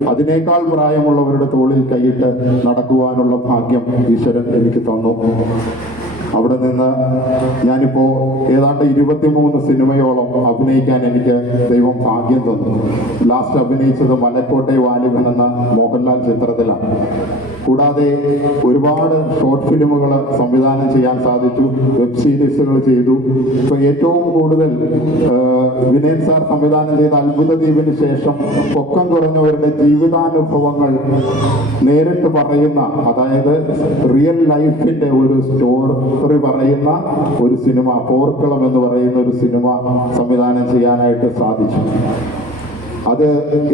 അതിനേക്കാൾ പ്രായമുള്ളവരുടെ തോളിൽ കൈയിട്ട് നടക്കുവാനുള്ള ഭാഗ്യം ഈശ്വരൻ എനിക്ക് തന്നു. അവിടെ നിന്ന് ഞാനിപ്പോ ഏതാണ്ട് 23 സിനിമയോളം അഭിനയിക്കാൻ എനിക്ക് ദൈവം ഭാഗ്യം തന്നു. ലാസ്റ്റ് അഭിനയിച്ചത് മലക്കോട്ടെ വാലിബൻ എന്ന മോഹൻലാൽ ചിത്രത്തിലാണ്. കൂടാതെ ഒരുപാട് ഷോർട്ട് ഫിലിമുകൾ സംവിധാനം ചെയ്യാൻ സാധിച്ചു, വെബ് സീരീസുകൾ ചെയ്തു. ഇപ്പൊ ഏറ്റവും കൂടുതൽ വിനയൻ സാർ സംവിധാനം ചെയ്ത അത്ഭുത ദ്വീപിന് ശേഷം പൊക്കം കുറഞ്ഞവരുടെ ജീവിതാനുഭവങ്ങൾ നേരിട്ട് പറയുന്ന, അതായത് റിയൽ ലൈഫിന്റെ ഒരു സ്റ്റോറി പറയുന്ന ഒരു സിനിമ, പോർക്കളം എന്ന് പറയുന്ന ഒരു സിനിമ സംവിധാനം ചെയ്യാനായിട്ട് സാധിച്ചു. അത്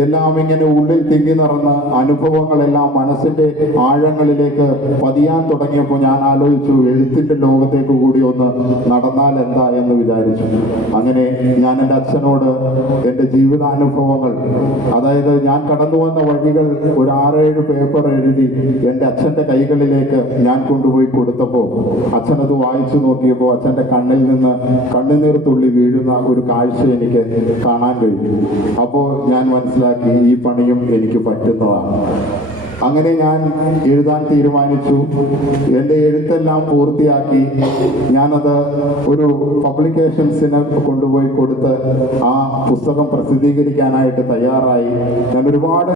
എല്ലാം ഇങ്ങനെ ഉള്ളിൽ തിങ്ങി നിറഞ്ഞ അനുഭവങ്ങളെല്ലാം മനസ്സിന്റെ ആഴങ്ങളിലേക്ക് പതിയാൻ തുടങ്ങിയപ്പോൾ ഞാൻ ആലോചിച്ചു, എഴുത്തിന്റെ ലോകത്തേക്ക് കൂടി ഒന്ന് നടന്നാൽ എന്താ എന്ന് വിചാരിച്ചു. അങ്ങനെ ഞാൻ എൻ്റെ അച്ഛനോട് എൻ്റെ ജീവിതാനുഭവങ്ങൾ, അതായത് ഞാൻ കടന്നു വന്ന വഴികൾ ഒരു 6-7 പേപ്പർ എഴുതി എൻ്റെ അച്ഛൻ്റെ കൈകളിലേക്ക് ഞാൻ കൊണ്ടുപോയി കൊടുത്തപ്പോൾ അച്ഛനത് വായിച്ചു നോക്കിയപ്പോൾ അച്ഛൻ്റെ കണ്ണിൽ നിന്ന് കണ്ണുനീർ തുള്ളി വീഴുന്ന ഒരു കാഴ്ച എനിക്ക് കാണാൻ കഴിഞ്ഞു. അപ്പോൾ ഞാൻ മനസ്സിലാക്കി, ഈ പണിയും എനിക്ക് പറ്റുന്നതാണ്. അങ്ങനെ ഞാൻ എഴുതാൻ തീരുമാനിച്ചു. എൻ്റെ എഴുത്തെല്ലാം പൂർത്തിയാക്കി ഞാനത് ഒരു പബ്ലിക്കേഷൻസിന് കൊണ്ടുപോയി കൊടുത്ത് ആ പുസ്തകം പ്രസിദ്ധീകരിക്കാനായിട്ട് തയ്യാറായി. ഞാൻ ഒരുപാട്